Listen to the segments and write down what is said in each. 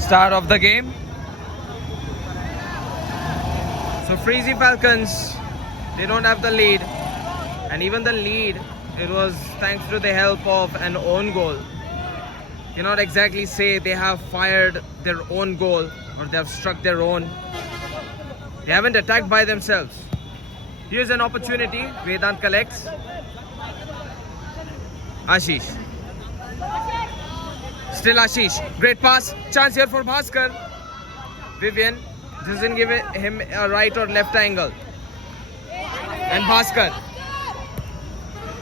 Start of the game. So Freezy Falcons, they don't have the lead, and even the lead, it was thanks to the help of an own goal. Cannot exactly say they have fired their own goal or they have struck their own. They haven't attacked by themselves. Here's an opportunity. Vedant collects. Ashish. Still Ashish. Great pass. Chance here for Bhaskar. Vivian doesn't give him a right or left angle. And Bhaskar.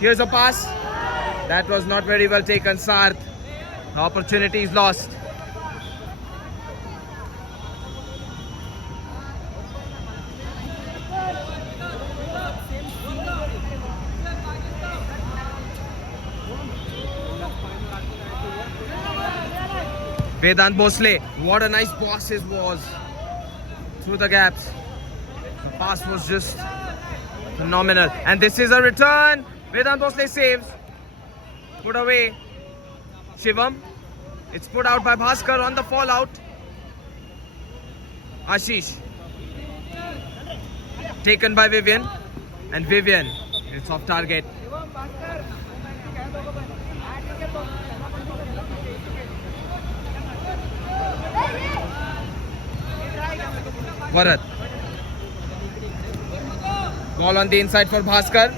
Here's a pass. That was not very well taken. Sarth. The opportunity is lost. Vedant Bhosle, what a nice pass it was through the gaps. The pass was just phenomenal. And this is a return. Vedant Bhosle saves. Put away. Shivam. It's put out by Bhaskar on the fallout. Ashish. Taken by Vivian. And Vivian, it's off target. Bharat. Ball on the inside for Bhaskar.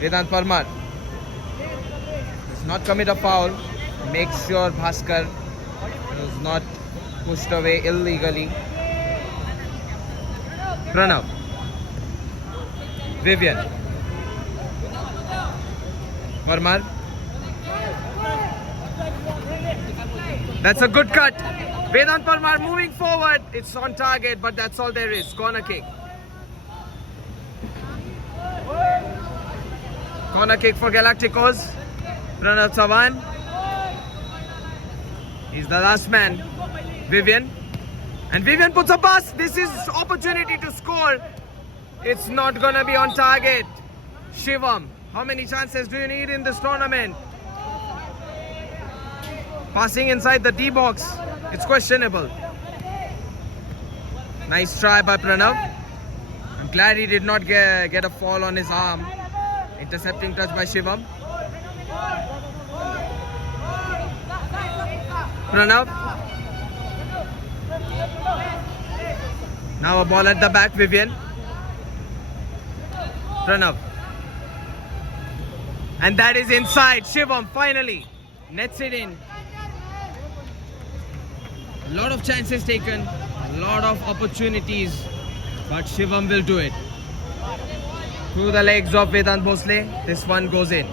Vedant Parmar does not commit a foul. Make sure Bhaskar was not pushed away illegally. Pranav. Vivian. Parmar. That's a good cut. Vedant Parmar moving forward. It's on target, but that's all there is. Corner kick. Corner kick for Galacticos. Pranav Chavan. He's the last man. Vivian. And Vivian puts a pass. This is opportunity to score. It's not gonna be on target. Shivam. How many chances do you need in this tournament? Passing inside the D box. It's questionable. Nice try by Pranav. I'm glad he did not get a fall on his arm. Intercepting touch by Shivam. Pranav. Now a ball at the back, Vivian. Pranav. And that is inside. Shivam finally nets it in. A lot of chances taken, a lot of opportunities, but Shivam will do it. Through the legs of Vedant Bhosle, this one goes in.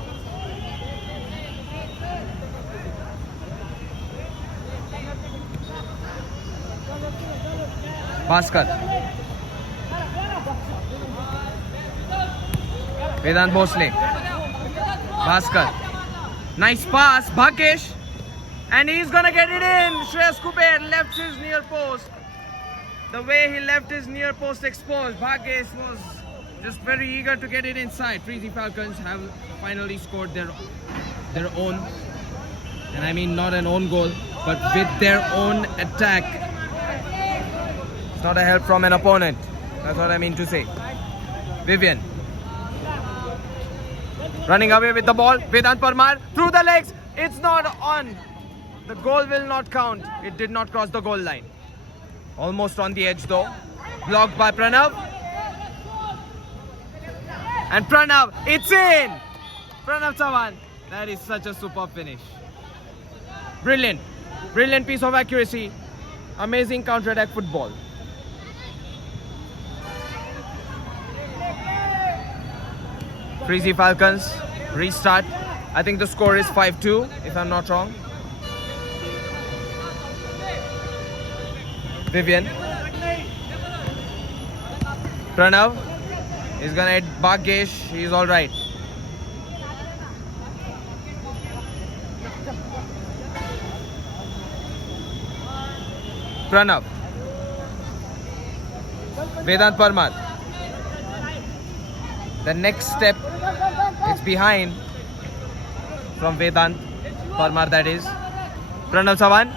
Bhaskar. Vedant Bhosle. Bhaskar. Nice pass, Bhakesh. And he's gonna get it in. Shreyas Kuber left his near post. The way he left his near post exposed, Bhagesh was just very eager to get it inside. Freezy Falcons have finally scored their own, and I mean not an own goal, but with their own attack. It's not a help from an opponent. That's what I mean to say. Vivian. Running away with the ball. Vedant Parmar through the legs. It's not on. The goal will not count. It did not cross the goal line. Almost on the edge though. Blocked by Pranav. And Pranav, it's in! Pranav Chavan. That is such a superb finish. Brilliant. Brilliant piece of accuracy. Amazing counter-attack football. Freezy Falcons restart. I think the score is 5-2 if I'm not wrong. Vivian. Pranav is gonna hit Bhagesh. He's alright. Pranav. Vedant Parmar. The next step, it's behind from Vedant Parmar, that is. Pranav Sawan.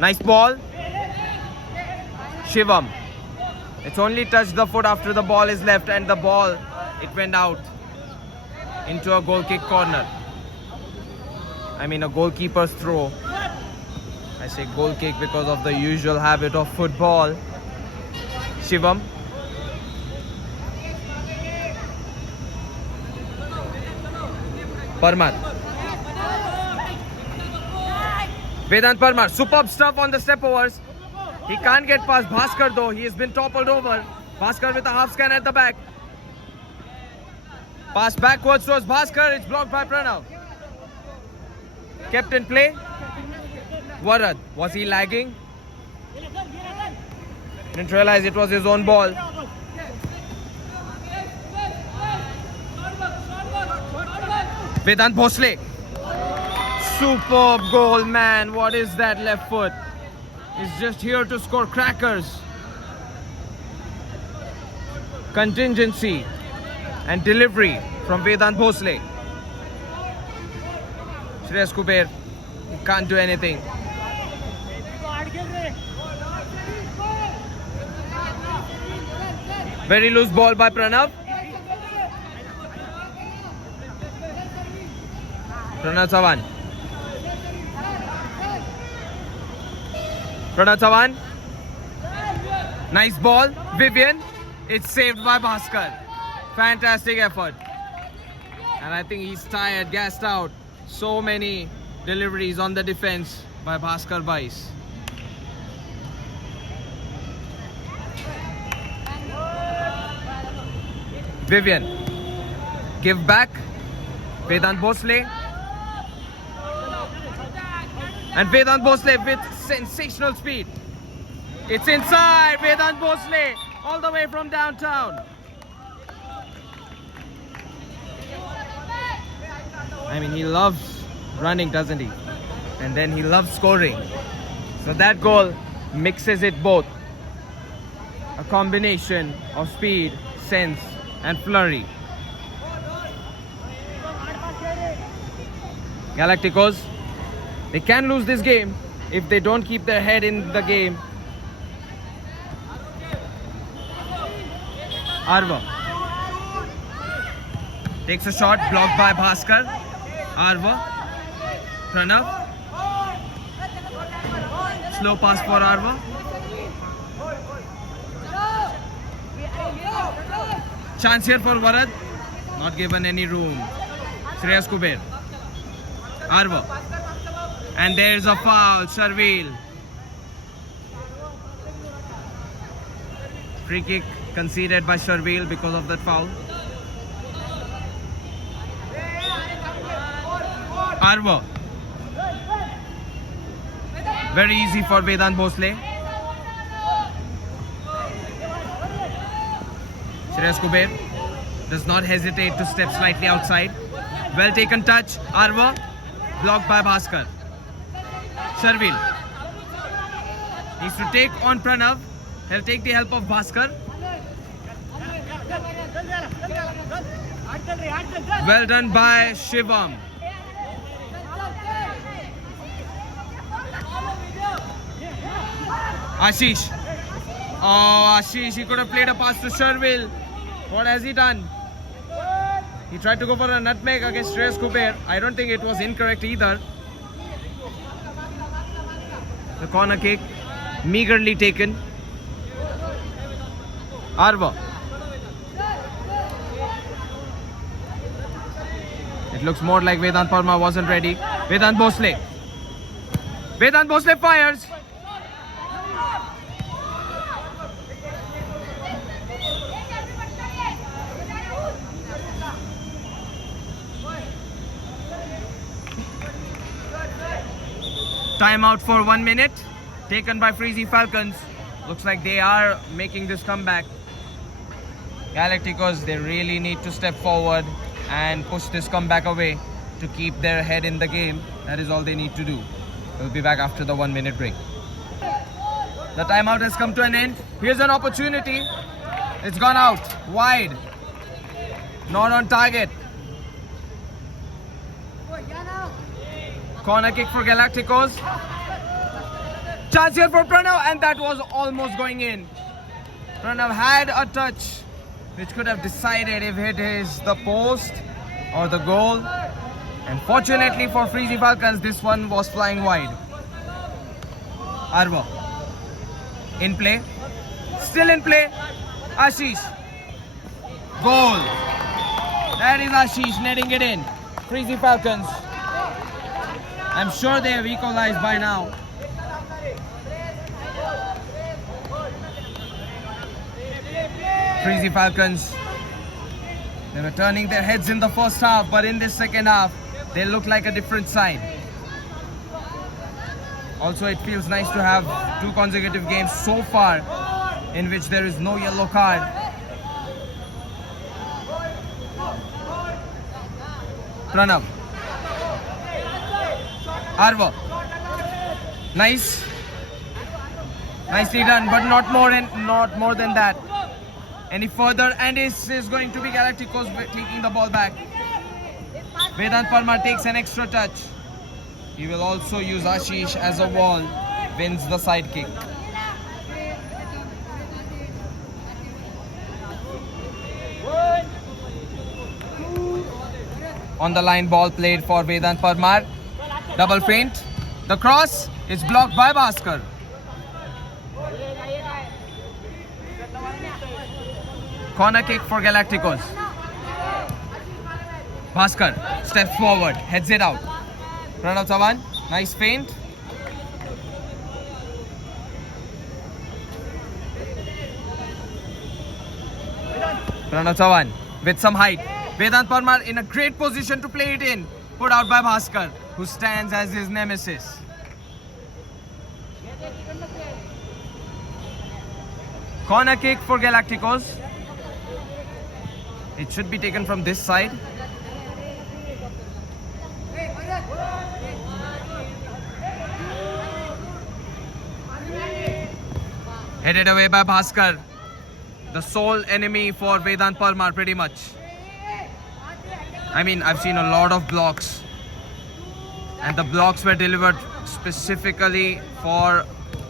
Nice ball. Shivam. It's only touched the foot after the ball is left, and the ball, it went out into a goal kick corner. I mean a goalkeeper's throw. I say goal kick because of the usual habit of football. Shivam. Parmar. Vedant Parmar. Superb stuff on the step overs. He can't get past Bhaskar though. He has been toppled over. Bhaskar with a half scan at the back. Pass backwards towards Bhaskar. It's blocked by Pranav. Kept in play. Varad. Was he lagging? Didn't realize it was his own ball. Vedant Bhosle. Superb goal, man. What is that left foot? He's just here to score crackers. Contingency and delivery from Vedant Bhosle. Shreyas Kuber, he can't do anything. Very loose ball by Pranav. Pranav Sawan. Pranav Sawan. Nice ball. Vivian. It's saved by Bhaskar. Fantastic effort. And I think he's tired, gassed out. So many deliveries on the defense by Bhaskar Bais. Vivian. Give back. Vedant Bhosle. And Vedant Bhosle with sensational speed. It's inside. Vedant Bhosle all the way from downtown. I mean, he loves running, doesn't he? And then he loves scoring. So that goal mixes it both. A combination of speed, sense, and flurry. Galacticos, they can lose this game if they don't keep their head in the game. Arva takes a shot, blocked by Bhaskar. Arva. Pranav. Slow pass for Arva. Chance here for Varad. Not given any room. Shreyas Kuber. Arva. And there's a foul. Sharvil. Free kick conceded by Sharvil because of that foul. Arva. Very easy for Vedant Bhosle. Shreyas Kuber does not hesitate to step slightly outside. Well taken touch. Arva. Blocked by Bhaskar. Sharvil needs to take on Pranav. He'll take the help of Bhaskar. Well done by Shivam. Ashish. Oh, Ashish, he could have played a pass to Sharvil. What has he done? He tried to go for a nutmeg against Shreyas Kuber. I don't think it was incorrect either. The corner kick, meagerly taken. Arva. It looks more like Vedant Parmar wasn't ready. Vedant Bhosle. Vedant Bhosle fires. Timeout for 1 minute, taken by Freezy Falcons. Looks like they are making this comeback. Galacticos, they really need to step forward and push this comeback away to keep their head in the game. That is all they need to do. We'll be back after the 1 minute break. The timeout has come to an end. Here's an opportunity. It's gone out, wide. Not on target. Corner kick for Galacticos. Chance here for Pranav, and that was almost going in. Pranav had a touch which could have decided if it is the post or the goal. And fortunately for Freezy Falcons, this one was flying wide. Arvo. In play. Still in play. Ashish. Goal. That is Ashish netting it in. Freezy Falcons. I'm sure they have equalized by now. Freezy Falcons. They were turning their heads in the first half, but in this second half, they look like a different side. Also, it feels nice to have 2 consecutive games so far in which there is no yellow card. Pranav. Arvo. Nice. Nicely done, but not more than that. Any further, and this is going to be Galacticos taking the ball back. Vedant Parmar takes an extra touch. He will also use Ashish as a wall, wins the side kick. On the line, ball played for Vedant Parmar. Double feint. The cross is blocked by Bhaskar. Corner kick for Galacticos. Bhaskar steps forward, heads it out. Pranav Chavan, nice feint. Pranav Chavan with some height. Vedant Parmar in a great position to play it in. Put out by Bhaskar, who stands as his nemesis. Corner kick for Galacticos. It should be taken from this side. Headed away by Bhaskar. The sole enemy for Vedant Parmar pretty much. I mean, I've seen a lot of blocks. And the blocks were delivered specifically for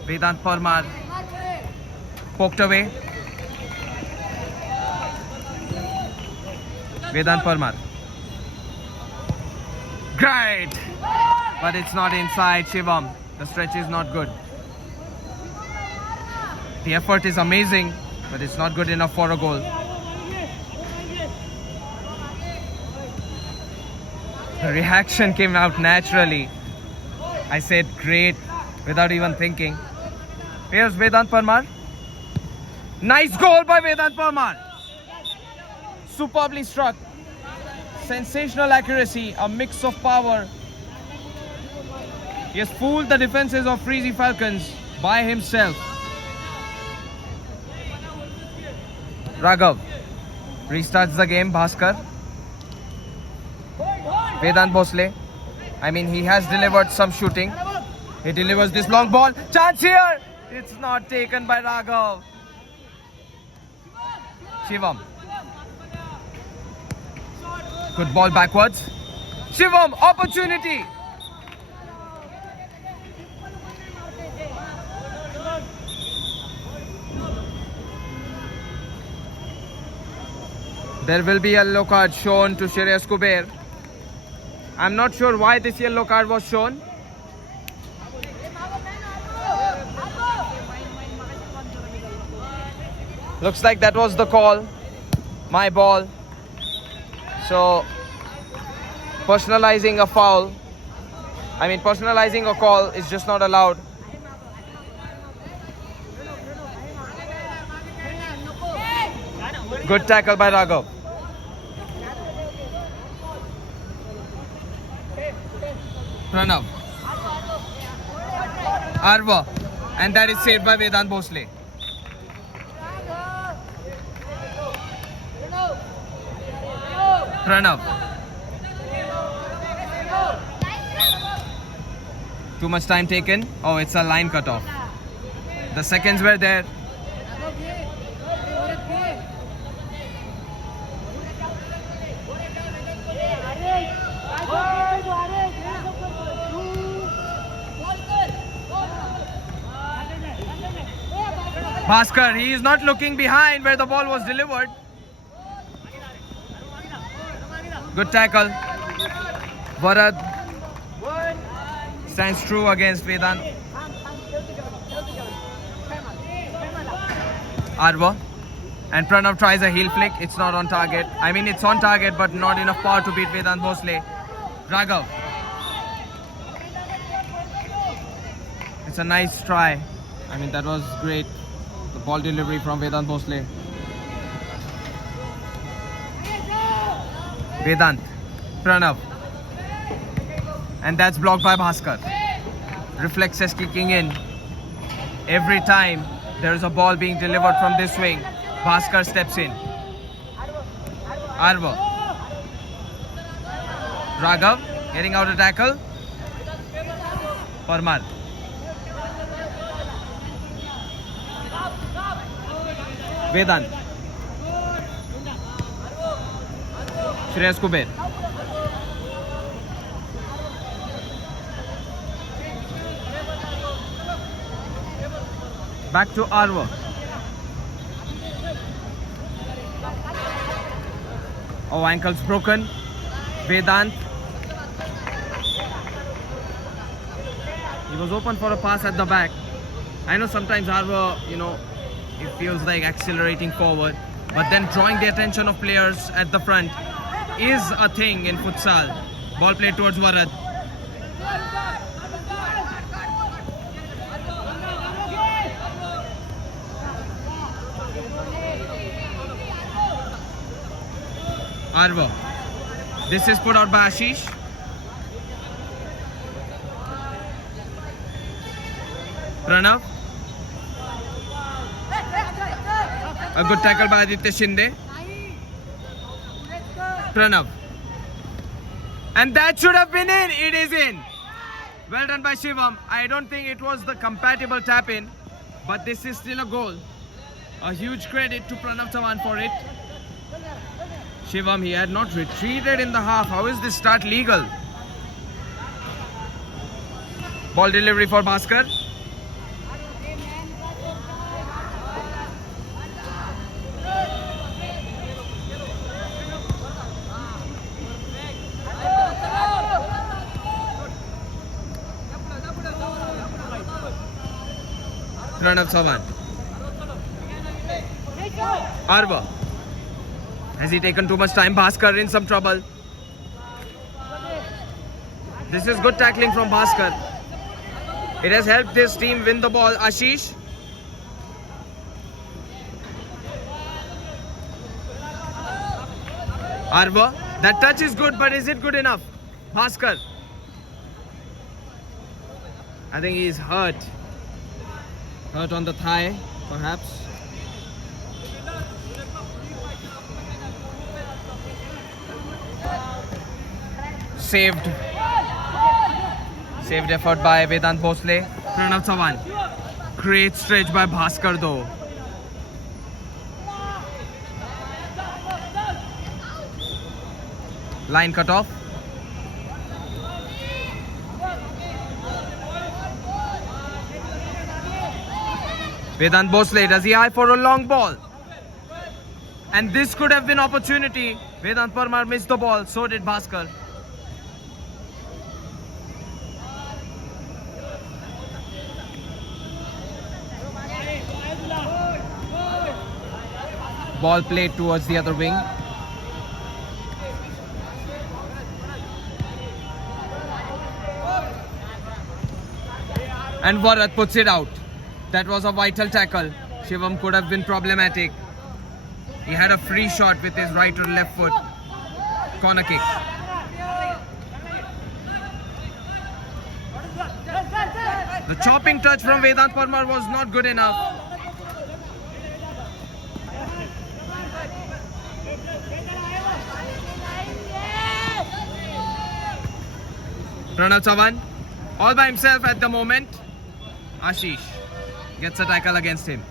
Vedant Parmar. Poked away. Vedant Parmar. Great! But it's not inside Shivam. The stretch is not good. The effort is amazing, but it's not good enough for a goal. The reaction came out naturally. I said great without even thinking. Here's Vedant Parmar. Nice goal by Vedant Parmar. Superbly struck. Sensational accuracy, a mix of power. He has fooled the defenses of Freezy Falcons by himself. Raghav restarts the game. Bhaskar. Vedant Bhosle. I mean, he has delivered some shooting. He delivers this long ball. Chance here. It's not taken by Raghav. Shivam. Good ball backwards. Shivam, opportunity. There will be a yellow card shown to Shreyas Kuber. I'm not sure why this yellow card was shown. Looks like that was the call. My ball. So, personalizing a foul, personalizing a call is just not allowed. Good tackle by Raghav. Pranav. Arva. And that is saved by Vedant Bhosle. Pranav. Too much time taken. Oh, it's a line cut off. The seconds were there. Bhaskar, he is not looking behind where the ball was delivered. Good tackle. Varad stands true against Vedant. Arva. And Pranav tries a heel flick. It's not on target. I mean, it's on target, but not enough power to beat Vedant Bhosle. Raghav. It's a nice try. I mean, that was great. The ball delivery from Vedant Bhosle. Vedant. Pranav. And that's blocked by Bhaskar. Reflexes kicking in. Every time there is a ball being delivered from this wing, Bhaskar steps in. Arva. Raghav getting out a tackle. Parmar. Vedant. Shreyas Kuber. Back to Arva. Oh, ankle's broken. Vedant. He was open for a pass at the back. I know sometimes Arva, it feels like accelerating forward, but then drawing the attention of players at the front is a thing in futsal. Ball played towards Varad. Arva. This is put out by Ashish. Pranav. A good tackle by Aditya Shinde. Pranav. And that should have been in. It is in. Well done by Shivam. I don't think it was the compatible tap in, but this is still a goal. A huge credit to Pranav Chavan for it. Shivam, he had not retreated in the half. How is this start legal? Ball delivery for Bhaskar. Pranav Chavan. Arva. Has he taken too much time? Bhaskar in some trouble. This is good tackling from Bhaskar. It has helped this team win the ball. Ashish. Arva. That touch is good, but is it good enough? Bhaskar. I think he is hurt. Hurt on the thigh, perhaps. Saved effort by Vedant Bhosle. Pranav Chavan. Great stretch by Bhaskar though. Line cut off. Vedant Bhosle, does he eye for a long ball? And this could have been opportunity. Vedant Parmar missed the ball, so did Bhaskar. Ball played towards the other wing. And Varad puts it out. That was a vital tackle. Shivam could have been problematic. He had a free shot with his right or left foot. Corner kick. The chopping touch from Vedant Parmar was not good enough. Pranav Chavan, all by himself at the moment. Ashish gets a tackle against him.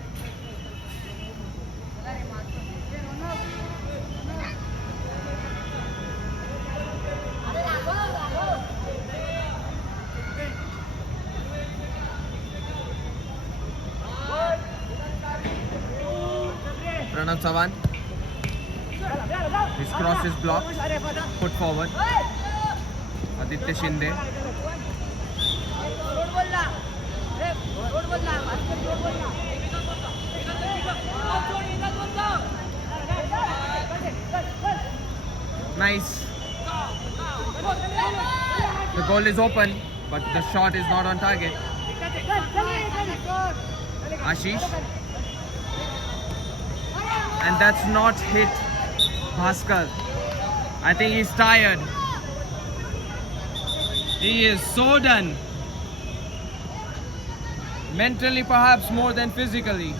Pranav Chavan. His cross is blocked. Put forward. Aditya Shinde. Nice. The goal is open, but the shot is not on target. Ashish. And that's not hit Bhaskar. I think he's tired. He is so done. Mentally perhaps more than physically.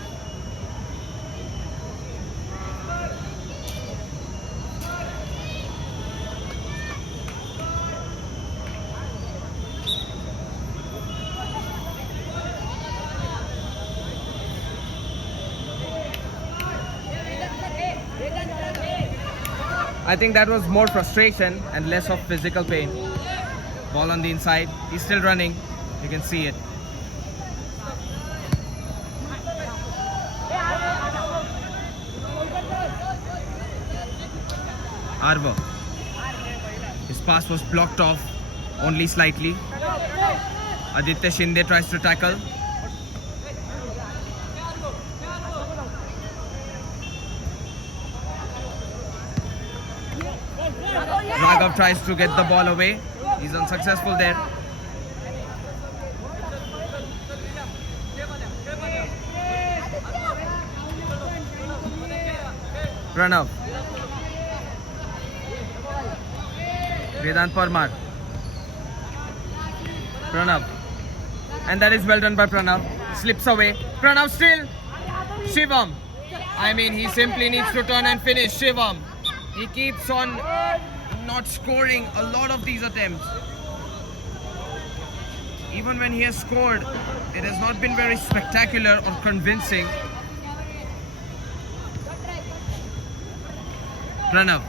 I think that was more frustration and less of physical pain. Ball on the inside. He's still running. You can see it. Arvo. His pass was blocked off only slightly. Aditya Shinde tries to tackle. Raghav tries to get the ball away. He's unsuccessful there. Pranav. Vedant Parmar. Pranav. And that is well done by Pranav. Slips away. Pranav still. Shivam. I mean, he simply needs to turn and finish. Shivam. He keeps on not scoring a lot of these attempts. Even when he has scored, it has not been very spectacular or convincing. Pranav.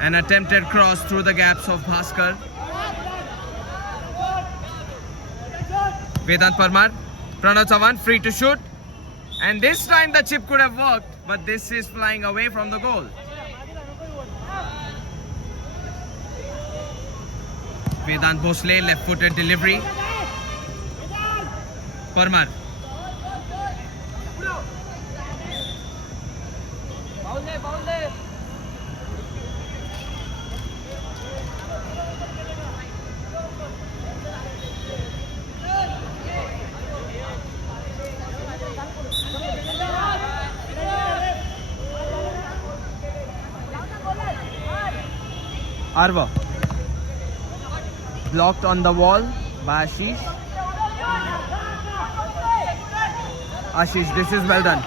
An attempted cross through the gaps of Bhaskar. Vedant Parmar. Pranav Chavan free to shoot. And this time the chip could have worked, but this is flying away from the goal. Vedant Bhosle, left-footed delivery. Parmar. Arva. Blocked on the wall by Ashish. Ashish, this is well done.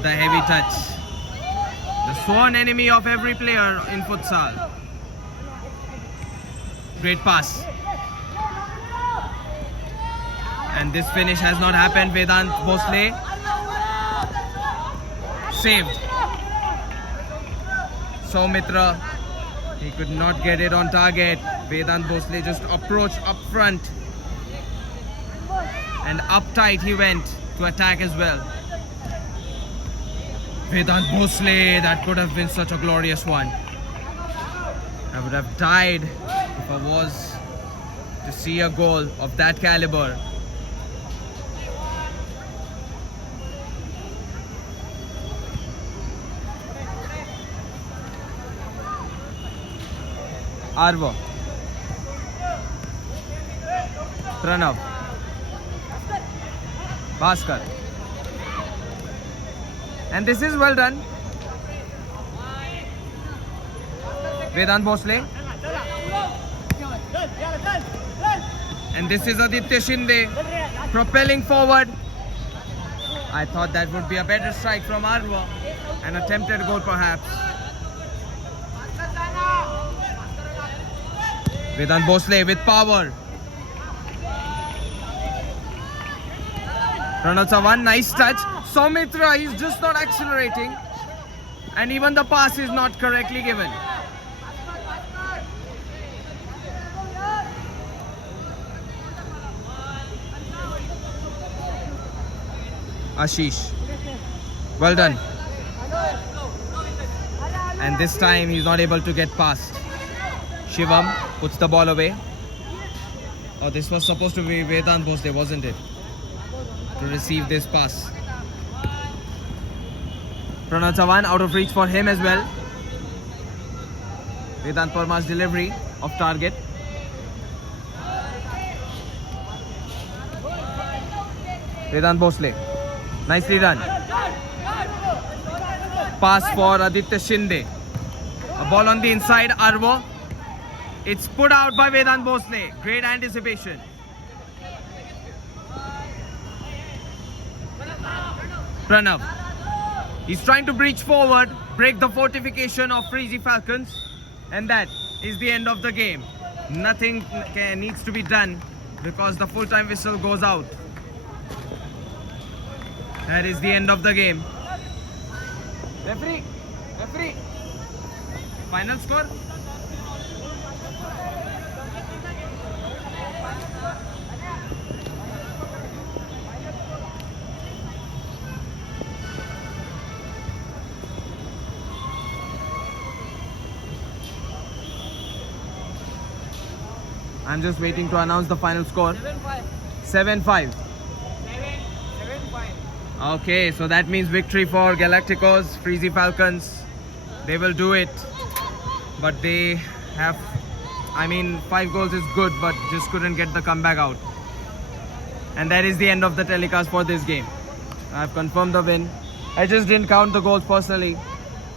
The heavy touch. The sworn enemy of every player in futsal. Great pass. And this finish has not happened. Vedant Bhosle. Saved. Soumitra. He could not get it on target. Vedant Bhosle just approached up front. And up tight he went to attack as well. Vedant Bhosle, that could have been such a glorious one. I would have died if I was to see a goal of that caliber. Arvo. Pranav. Bhaskar. And this is well done. Vedant Bhosle. And this is Aditya Shinde propelling forward. I thought that would be a better strike from Arvo. An attempted goal perhaps. Vedant Bhosle with power. Pranav Chavan, nice touch. Soumitra, he's just not accelerating. And even the pass is not correctly given. Ashish. Well done. And this time he's not able to get past. Shivam puts the ball away. Oh, this was supposed to be Vedant Bhosle, wasn't it? To receive this pass. Pranav Chavan out of reach for him as well. Vedant Parmar's delivery of target. Vedant Bhosle. Nicely done. Pass for Aditya Shinde. A ball on the inside, Arvo. It's put out by Vedant Bhosle. Great anticipation. Pranav. He's trying to breach forward, break the fortification of Freezy Falcons. And that is the end of the game. Nothing needs to be done because the full-time whistle goes out. That is the end of the game. Referee. Final score? I'm just waiting to announce the final score. 7-5. Okay, so that means victory for Galacticos, Freezy Falcons. They will do it. But they have, 5 goals is good, but just couldn't get the comeback out. And that is the end of the telecast for this game. I've confirmed the win. I just didn't count the goals personally.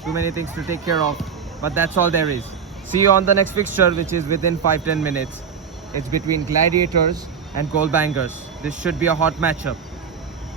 Too many things to take care of. But that's all there is. See you on the next fixture, which is within 5-10 minutes. It's between Gladiators and Goal Bangers. This should be a hot matchup.